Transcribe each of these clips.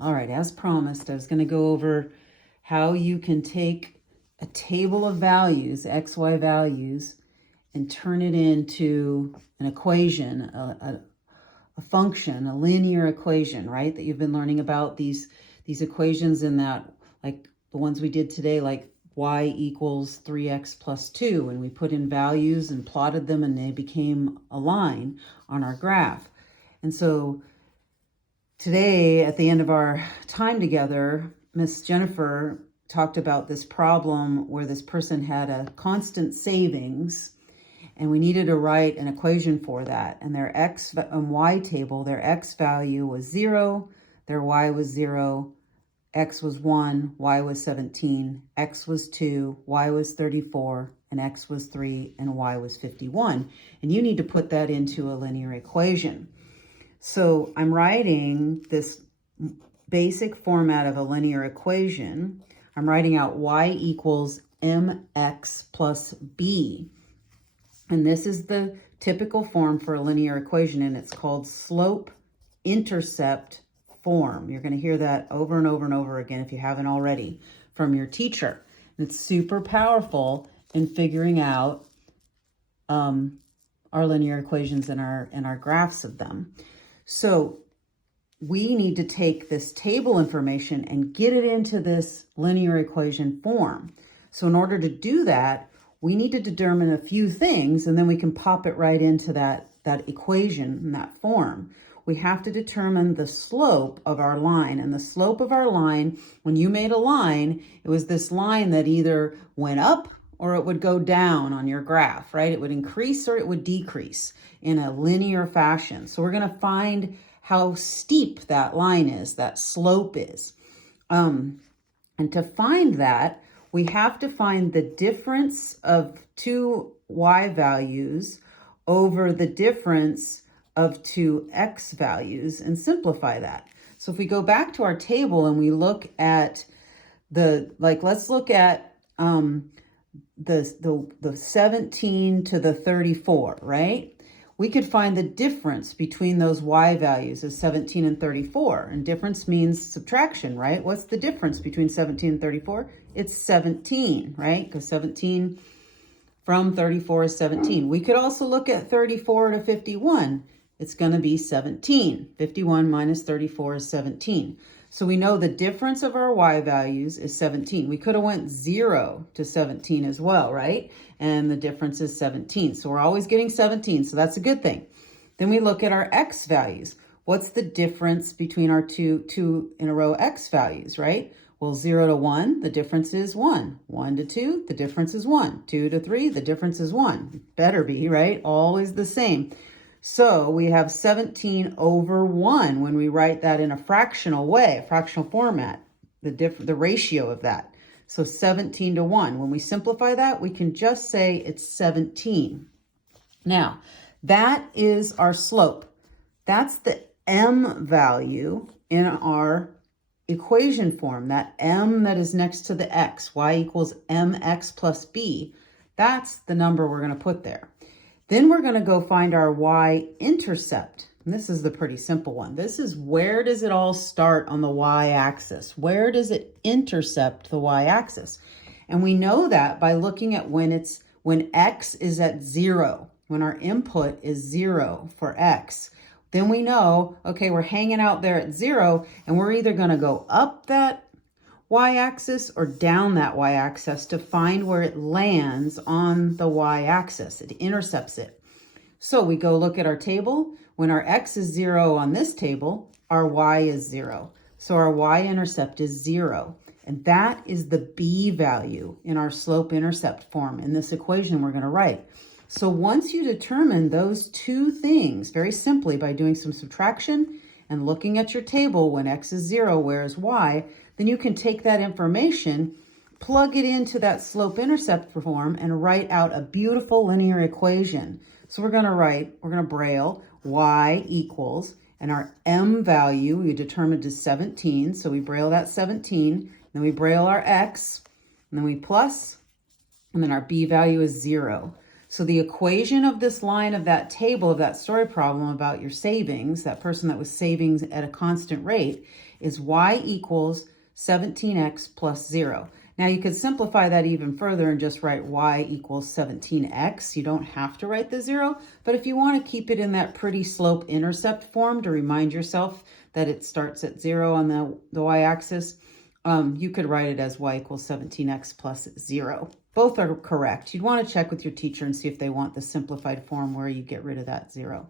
All right, as promised, I was going to go over how you can take a table of values, XY values, and turn it into an equation, a function, a linear equation, right? That you've been learning about these equations in that, like the ones we did today, like y equals 3x plus 2, and we put in values and plotted them, and they became a line on our graph. And so today, at the end of our time together, Miss Jennifer talked about this problem where this person had a constant savings, and we needed to write an equation for that. And their x and y table, their x value was 0, their y was 0, x was 1, y was 17, x was 2, y was 34, and x was 3, and y was 51. And you need to put that into a linear equation. So I'm writing this basic format of a linear equation. I'm writing out y equals mx plus b. And this is the typical form for a linear equation, and it's called slope-intercept form. You're going to hear that over and over and over again if you haven't already from your teacher. And it's super powerful in figuring out our linear equations and our graphs of them. So we need to take this table information and get it into this linear equation form. So in order to do that, we need to determine a few things, and then we can pop it right into that equation in that form. We have to determine the slope of our line. And the slope of our line, when you made a line, it was this line that either went up or it would go down on your graph, right? It would increase or it would decrease in a linear fashion. So we're going to find how steep that line is, that slope is. And to find that, we have to find the difference of two y values over the difference of two x values and simplify that. So if we go back to our table and we look at let's look at the 17 to the 34, right? We could find the difference between those y values of 17 and 34. And difference means subtraction, right? What's the difference between 17 and 34? It's 17, right? Because 17 from 34 is 17. We could also look at 34 to 51. It's going to be 17. 51 minus 34 is 17. So we know the difference of our y values is 17. We could have went 0 to 17 as well, right? And the difference is 17. So we're always getting 17, so that's a good thing. Then we look at our x values. What's the difference between our two in a row x values, right? Well, 0 to 1, the difference is 1. 1 to 2, the difference is 1. 2 to 3, the difference is 1. It better be, right? Always the same. So we have 17 over 1 when we write that in a fractional way, a fractional format, the ratio of that. So 17 to 1. When we simplify that, we can just say it's 17. Now, that is our slope. That's the m value in our equation form, that m that is next to the x, y equals mx plus b. That's the number we're going to put there. Then we're going to go find our y-intercept. And this is the pretty simple one. This is where does it all start on the y-axis? Where does it intercept the y-axis? And we know that by looking at when x is at 0, when our input is 0 for x. Then we know, okay, we're hanging out there at 0, and we're either going to go up that y-axis or down that y-axis to find where it lands on the y-axis. It intercepts it. So we go look at our table. When our x is 0 on this table, our y is 0. So our y-intercept is 0. And that is the b value in our slope-intercept form in this equation we're going to write. So once you determine those two things very simply by doing some subtraction and looking at your table when x is 0, where is y, then you can take that information, plug it into that slope-intercept form, and write out a beautiful linear equation. So we're going to braille y equals, and our m value we determined is 17, so we braille that 17, then we braille our x, and then we plus, and then our b value is 0. So the equation of this line of that table of that story problem about your savings, that person that was saving at a constant rate, is y equals 17x plus 0. Now you could simplify that even further and just write y equals 17x. You don't have to write the 0, but if you want to keep it in that pretty slope-intercept form to remind yourself that it starts at 0 on the y-axis, you could write it as y equals 17x plus 0. Both are correct. You'd want to check with your teacher and see if they want the simplified form where you get rid of that 0.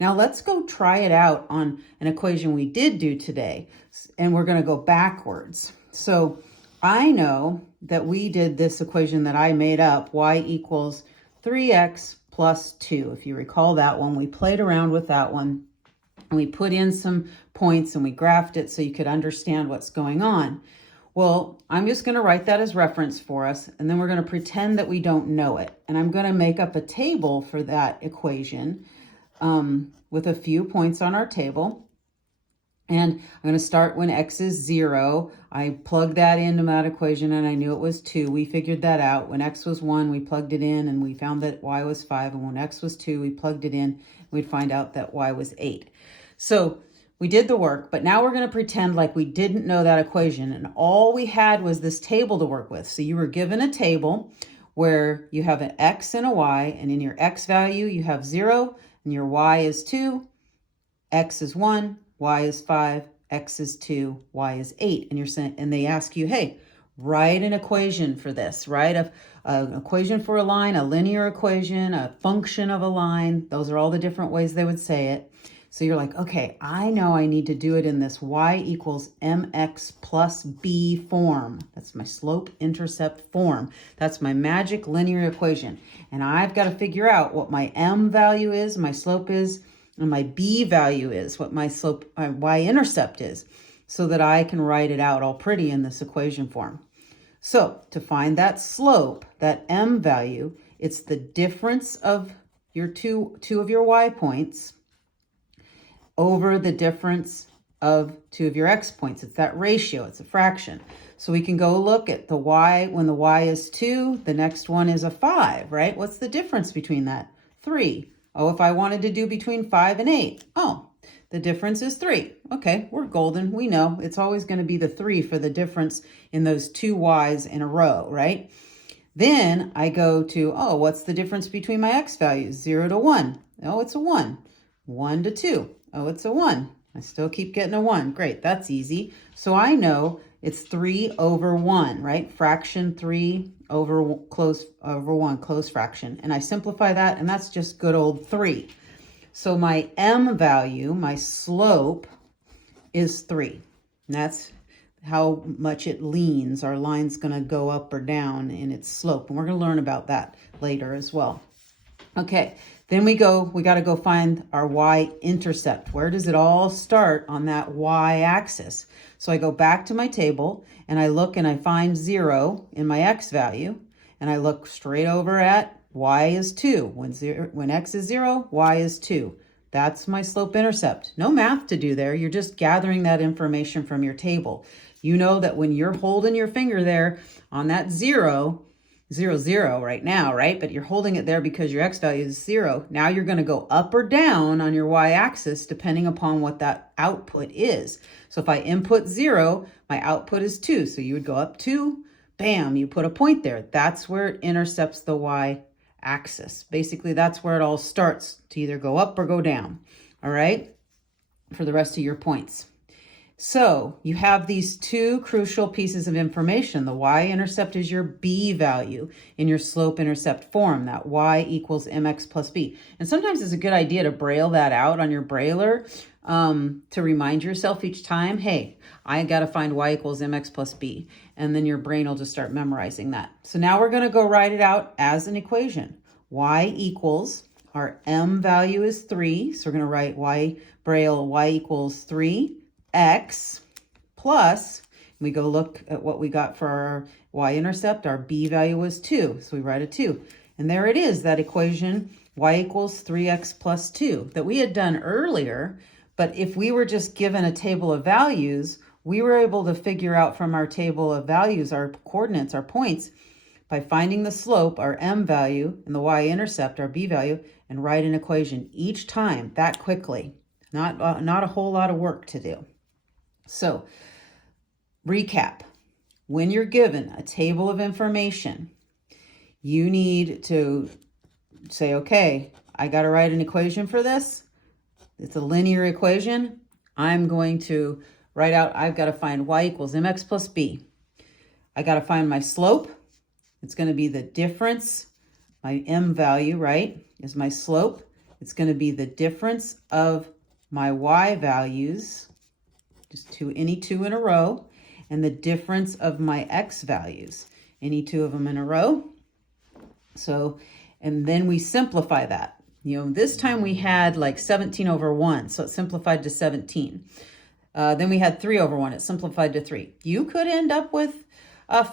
Now let's go try it out on an equation we did do today, and we're going to go backwards. So I know that we did this equation that I made up, y equals 3x plus 2. If you recall that one, we played around with that one, and we put in some points and we graphed it so you could understand what's going on. Well, I'm just going to write that as reference for us, and then we're going to pretend that we don't know it. And I'm going to make up a table for that equation with a few points on our table. And I'm going to start when x is 0. I plugged that into that equation and I knew it was 2. We figured that out. When x was 1, we plugged it in and we found that y was 5. And when x was 2, we plugged it in. We'd find out that y was 8. So we did the work, but now we're going to pretend like we didn't know that equation. And all we had was this table to work with. So you were given a table where you have an x and a y, and in your x value, you have 0, and your y is 2, x is 1, y is 5, x is 2, y is 8. And you're saying, and they ask you, hey, write an equation for this, right? An equation for a line, a linear equation, a function of a line. Those are all the different ways they would say it. So you're like, okay, I know I need to do it in this y equals mx plus b form. That's my slope-intercept form. That's my magic linear equation. And I've got to figure out what my m value is, my slope is, and my b value is, what my slope, my y-intercept is, so that I can write it out all pretty in this equation form. So to find that slope, that m value, it's the difference of your two of your y points over the difference of 2 of your x points. It's that ratio, it's a fraction. So we can go look at the y, when the y is 2, the next one is a 5, right? What's the difference between that? 3. Oh, if I wanted to do between 5 and 8, oh, the difference is 3. Okay, we're golden. We know it's always going to be the 3 for the difference in those two y's in a row, right? Then I go to, oh, what's the difference between my x values? 0 to 1. Oh, it's a 1. 1 to 2. Oh, it's a 1. I still keep getting a 1. Great, that's easy. So I know it's 3 over 1, right? Fraction 3 over 1, close fraction. And I simplify that, and that's just good old 3. So my m value, my slope, is 3. And that's how much it leans. Our line's going to go up or down in its slope. And we're going to learn about that later as well. Okay, then we got to go find our y-intercept. Where does it all start on that y-axis? So I go back to my table and I look and I find 0 in my x value, and I look straight over at y is 2. When x is 0, y is 2. That's my slope-intercept. No math to do there. You're just gathering that information from your table. You know that when you're holding your finger there on that 0, 0, 0 right now, right? But you're holding it there because your x value is 0. Now you're going to go up or down on your y-axis depending upon what that output is. So if I input 0, my output is 2. So you would go up 2, bam, you put a point there. That's where it intercepts the y-axis. Basically, that's where it all starts, to either go up or go down, all right, for the rest of your points. So you have these two crucial pieces of information. The y-intercept is your b value in your slope-intercept form, that y equals mx plus b. And sometimes it's a good idea to braille that out on your brailer to remind yourself each time, hey, I got to find y equals mx plus b. And then your brain will just start memorizing that. So now we're going to go write it out as an equation. Y equals, our m value is 3. So we're going to write y equals 3. X plus, we go look at what we got for our y-intercept. Our b value was 2, so we write a 2. And there it is, that equation, y equals 3x plus 2, that we had done earlier. But if we were just given a table of values, we were able to figure out from our table of values, our coordinates, our points, by finding the slope, our m value, and the y-intercept, our b value, and write an equation each time that quickly. Not a whole lot of work to do. So, recap. When you're given a table of information, you need to say, okay, I got to write an equation for this. It's a linear equation. I'm going to write out, I've got to find y equals mx plus b. I got to find my slope. It's going to be the difference. My m value, right, is my slope. It's going to be the difference of my y values, just any two in a row, and the difference of my x values, any two of them in a row. So, and then we simplify that. This time we had like 17 over 1, so it simplified to 17. Then we had 3 over 1, it simplified to 3. You could end up with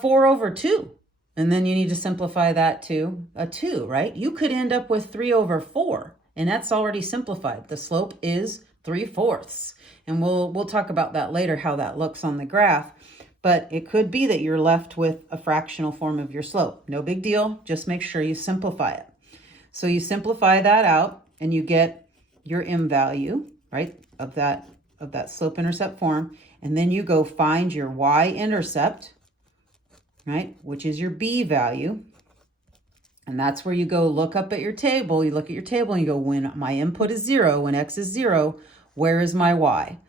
4 over 2, and then you need to simplify that to a 2, right? You could end up with 3 over 4, and that's already simplified. The slope is 3/4, and we'll talk about that later, how that looks on the graph. But it could be that you're left with a fractional form of your slope. No big deal, just make sure you simplify it. So you simplify that out and you get your m value, right, of that slope-intercept form, and then you go find your y-intercept, right, which is your b value. And that's where you go look up at your table. You look at your table and you go, when my input is 0, when x is 0, where is my y?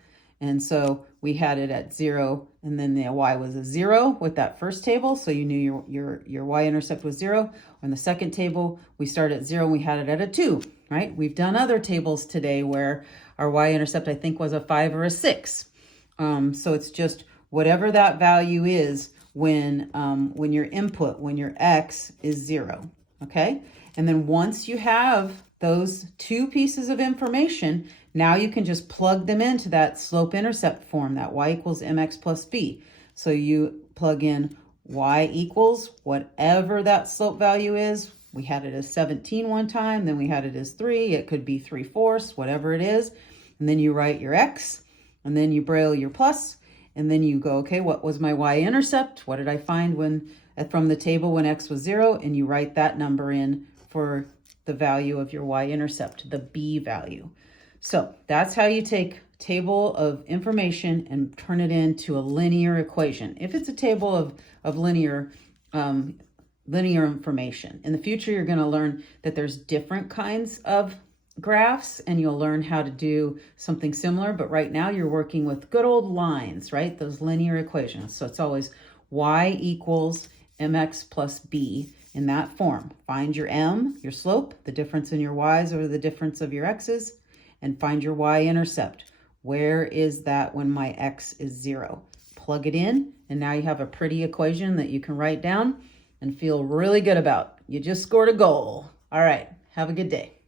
And so we had it at 0, and then the y was a 0 with that first table, so you knew your y-intercept was 0. On the second table, we started at 0 and we had it at a 2, right? We've done other tables today where our y-intercept, I think, was a 5 or a 6. So it's just whatever that value is when your input, when your x is 0, okay? And then once you have those two pieces of information, now you can just plug them into that slope-intercept form, that y equals mx plus b. So you plug in y equals whatever that slope value is. We had it as 17 one time, then we had it as 3. It could be 3/4, whatever it is. And then you write your x, and then you braille your plus, and then you go, okay, what was my y-intercept? What did I find from the table when x was 0? And you write that number in for the value of your y-intercept, the b value. So that's how you take table of information and turn it into a linear equation. If it's a table of linear information. In the future, you're going to learn that there's different kinds of graphs, and you'll learn how to do something similar. But right now you're working with good old lines, right? Those linear equations. So it's always y equals mx plus b in that form. Find your m, your slope, the difference in your y's over the difference of your x's, and find your y-intercept. Where is that when my x is 0? Plug it in, and now you have a pretty equation that you can write down and feel really good about. You just scored a goal. All right, have a good day.